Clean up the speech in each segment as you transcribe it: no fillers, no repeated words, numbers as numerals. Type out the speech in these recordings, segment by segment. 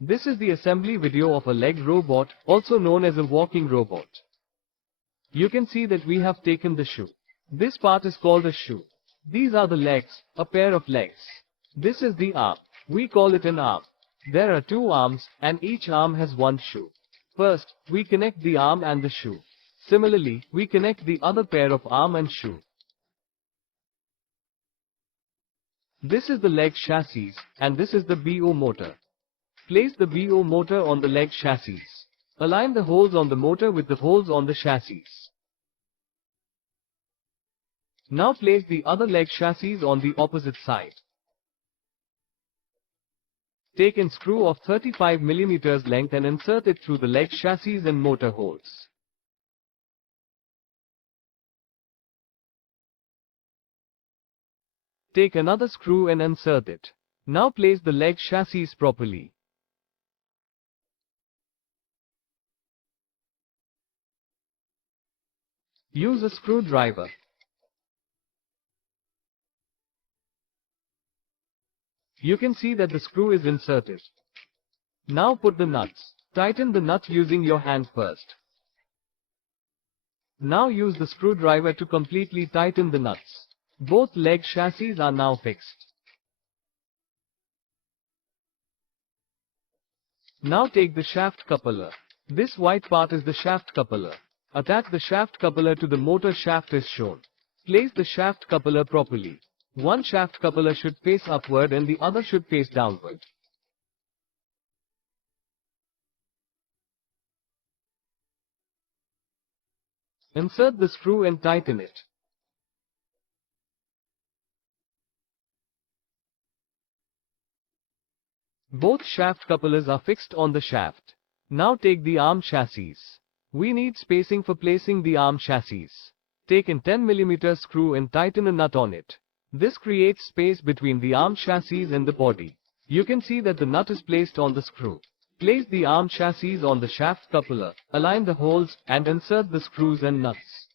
This is the assembly video of a leg robot, also known as a walking robot. You can see that we have taken the shoe. This part is called a shoe. These are the legs, a pair of legs. This is the arm. We call it an arm. There are two arms, and each arm has one shoe. First, we connect the arm and the shoe. Similarly, we connect the other pair of arm and shoe. This is the leg chassis, and this is the BO motor. Place the BO motor on the leg chassis. Align the holes on the motor with the holes on the chassis. Now place the other leg chassis on the opposite side. Take a screw of 35 mm length and insert it through the leg chassis and motor holes. Take another screw and insert it. Now place the leg chassis properly. Use a screwdriver. You can see that the screw is inserted. Now put the nuts. Tighten the nut using your hand first. Now use the screwdriver to completely tighten the nuts. Both leg chassis are now fixed. Now take the shaft coupler. This white part is the shaft coupler. Attach the shaft coupler to the motor shaft as shown. Place the shaft coupler properly. One shaft coupler should face upward and the other should face downward. Insert the screw and tighten it. Both shaft couplers are fixed on the shaft. Now take the arm chassis. We need spacing for placing the arm chassis. Take a 10 mm screw and tighten a nut on it. This creates space between the arm chassis and the body. You can see that the nut is placed on the screw. Place the arm chassis on the shaft coupler, align the holes, and insert the screws and nuts.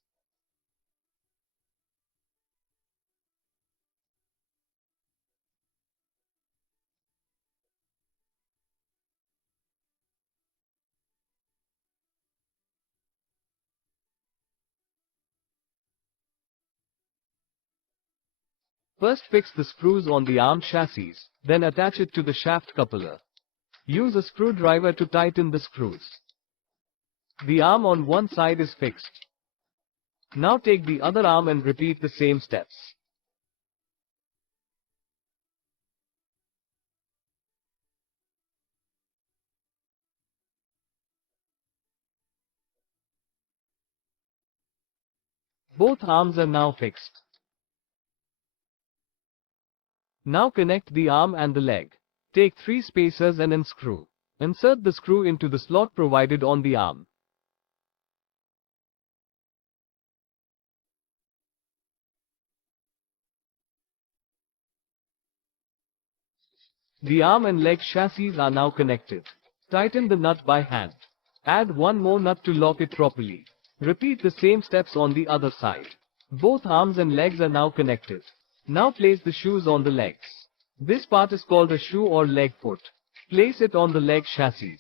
First fix the screws on the arm chassis, then attach it to the shaft coupler. Use a screwdriver to tighten the screws. The arm on one side is fixed. Now take the other arm and repeat the same steps. Both arms are now fixed. Now connect the arm and the leg. Take 3 spacers and unscrew. Insert the screw into the slot provided on the arm. The arm and leg chassis are now connected. Tighten the nut by hand. Add one more nut to lock it properly. Repeat the same steps on the other side. Both arms and legs are now connected. Now place the shoes on the legs. This part is called a shoe or leg foot. Place it on the leg chassis.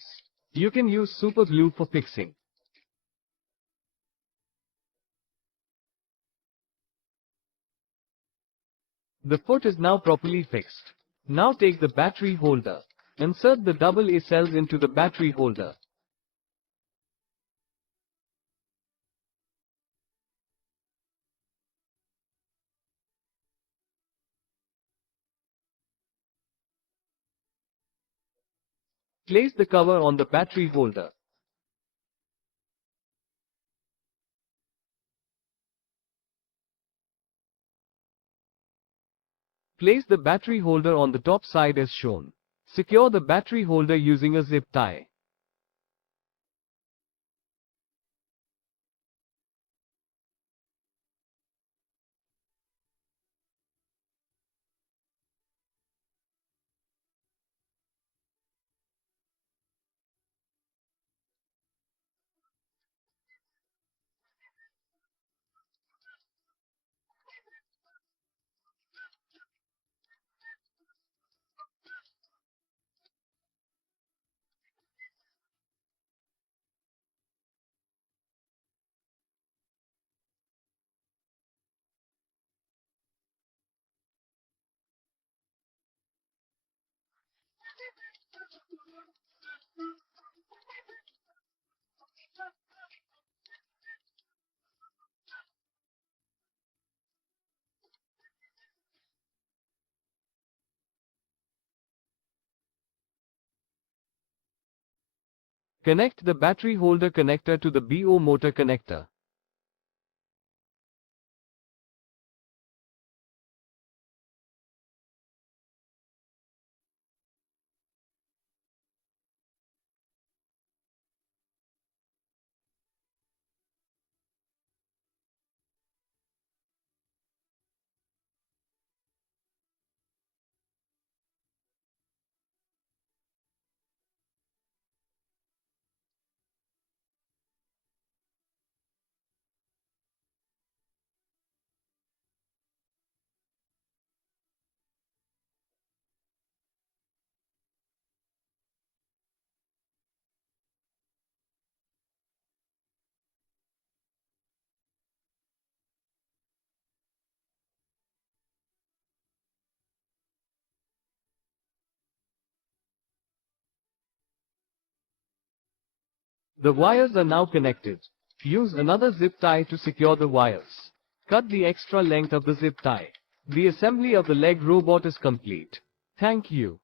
You can use super glue for fixing. The foot is now properly fixed. Now take the battery holder. Insert the AA cells into the battery holder. Place the cover on the battery holder. Place the battery holder on the top side as shown. Secure the battery holder using a zip tie. Connect the battery holder connector to the BO motor connector. The wires are now connected. Use another zip tie to secure the wires. Cut the extra length of the zip tie. The assembly of the leg robot is complete. Thank you.